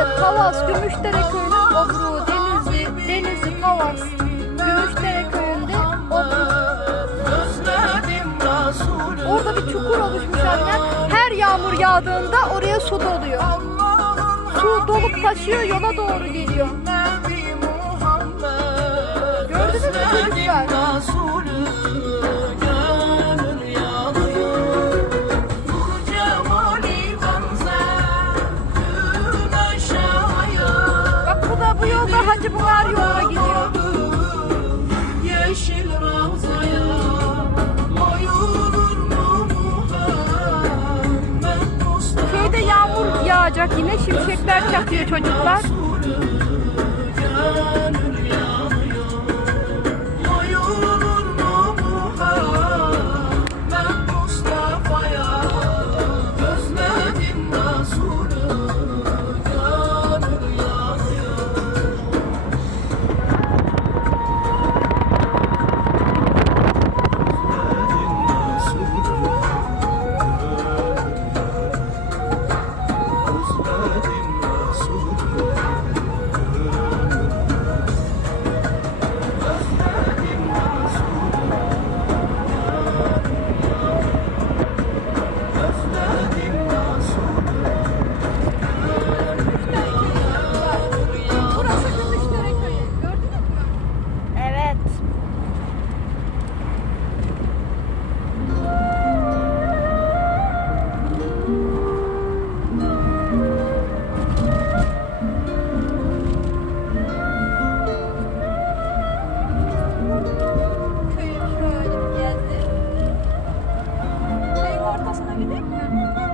Evet, Pavas, Gümüşdere köyünün obruğu, Denizli, Denizli, Pavas, Gümüşdere köyünde obruğu. Orada bir çukur oluşmuş annem. Her yağmur yağdığında oraya su doluyor. Su dolup taşıyor, yola doğru geliyor. Hacı Buhar yoluna gidiyor. Yeşil ravzaya Köyde yağmur yağacak yine şimşekler çakıyor çocuklar.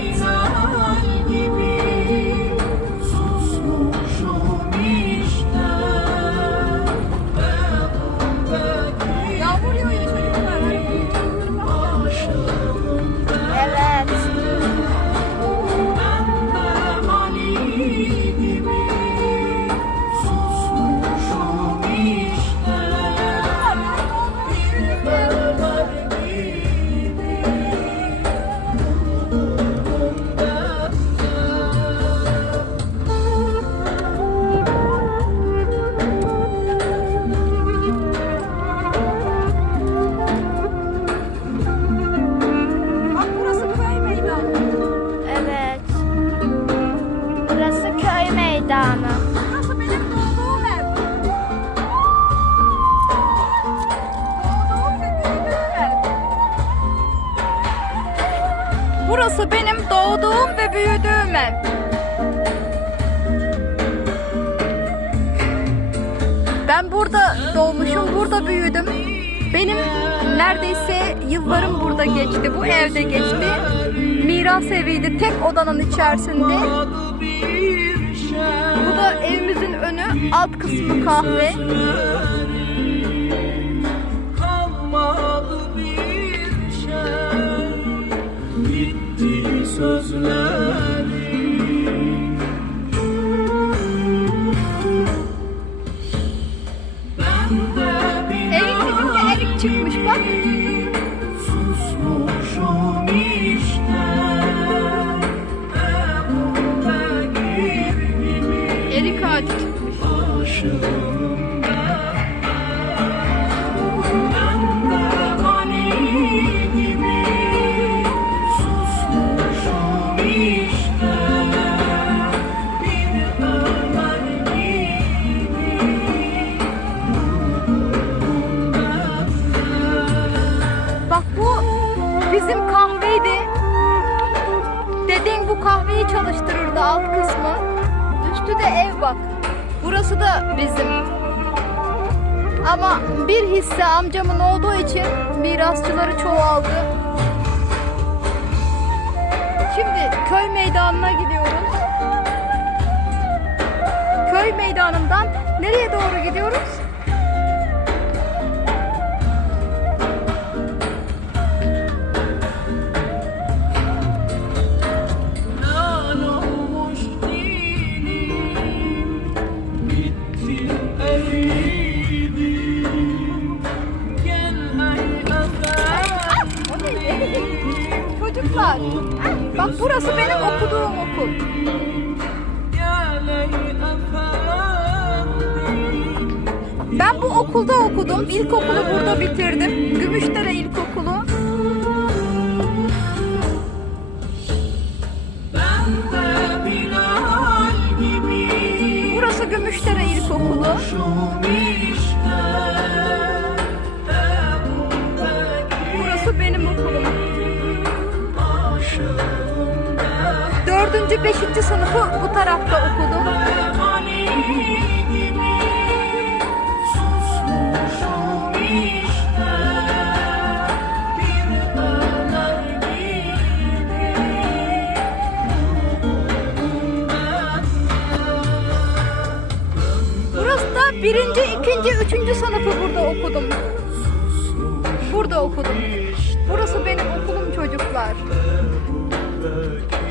pets. Burası benim doğduğum ve büyüdüğüm ev. Ben burada doğmuşum, burada büyüdüm. Benim neredeyse yıllarım burada geçti, bu evde geçti. Miras eviydi, tek odanın içerisinde. Bu da evimizin önü, alt kısmı kahve. Dibinde erik çıkmış bak. susmuşum işte Erik ağacı çıkmış. aşığım Üstü de ev bak. Burası da bizim. Ama bir hisse amcamın olduğu için mirasçıları çoğaldı. Şimdi köy meydanına gidiyoruz. Köy meydanından nereye doğru gidiyoruz? Burası benim okuduğum okul. Ben bu okulda okudum. İlkokulu burada bitirdim. Gümüşdere İlkokulu. Burası Gümüşdere İlkokulu. Dördüncü, beşinci sınıfı bu tarafta okudum. Burası da birinci, ikinci, üçüncü sınıfı burada okudum. Burada okudum. Burası benim okulum çocuklar.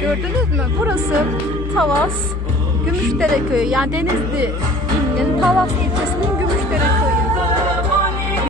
Gördünüz mü? Burası Tavas, Gümüşdere köyü. Yani Denizli ilinin Tavas ilçesinin Gümüşdere köyü.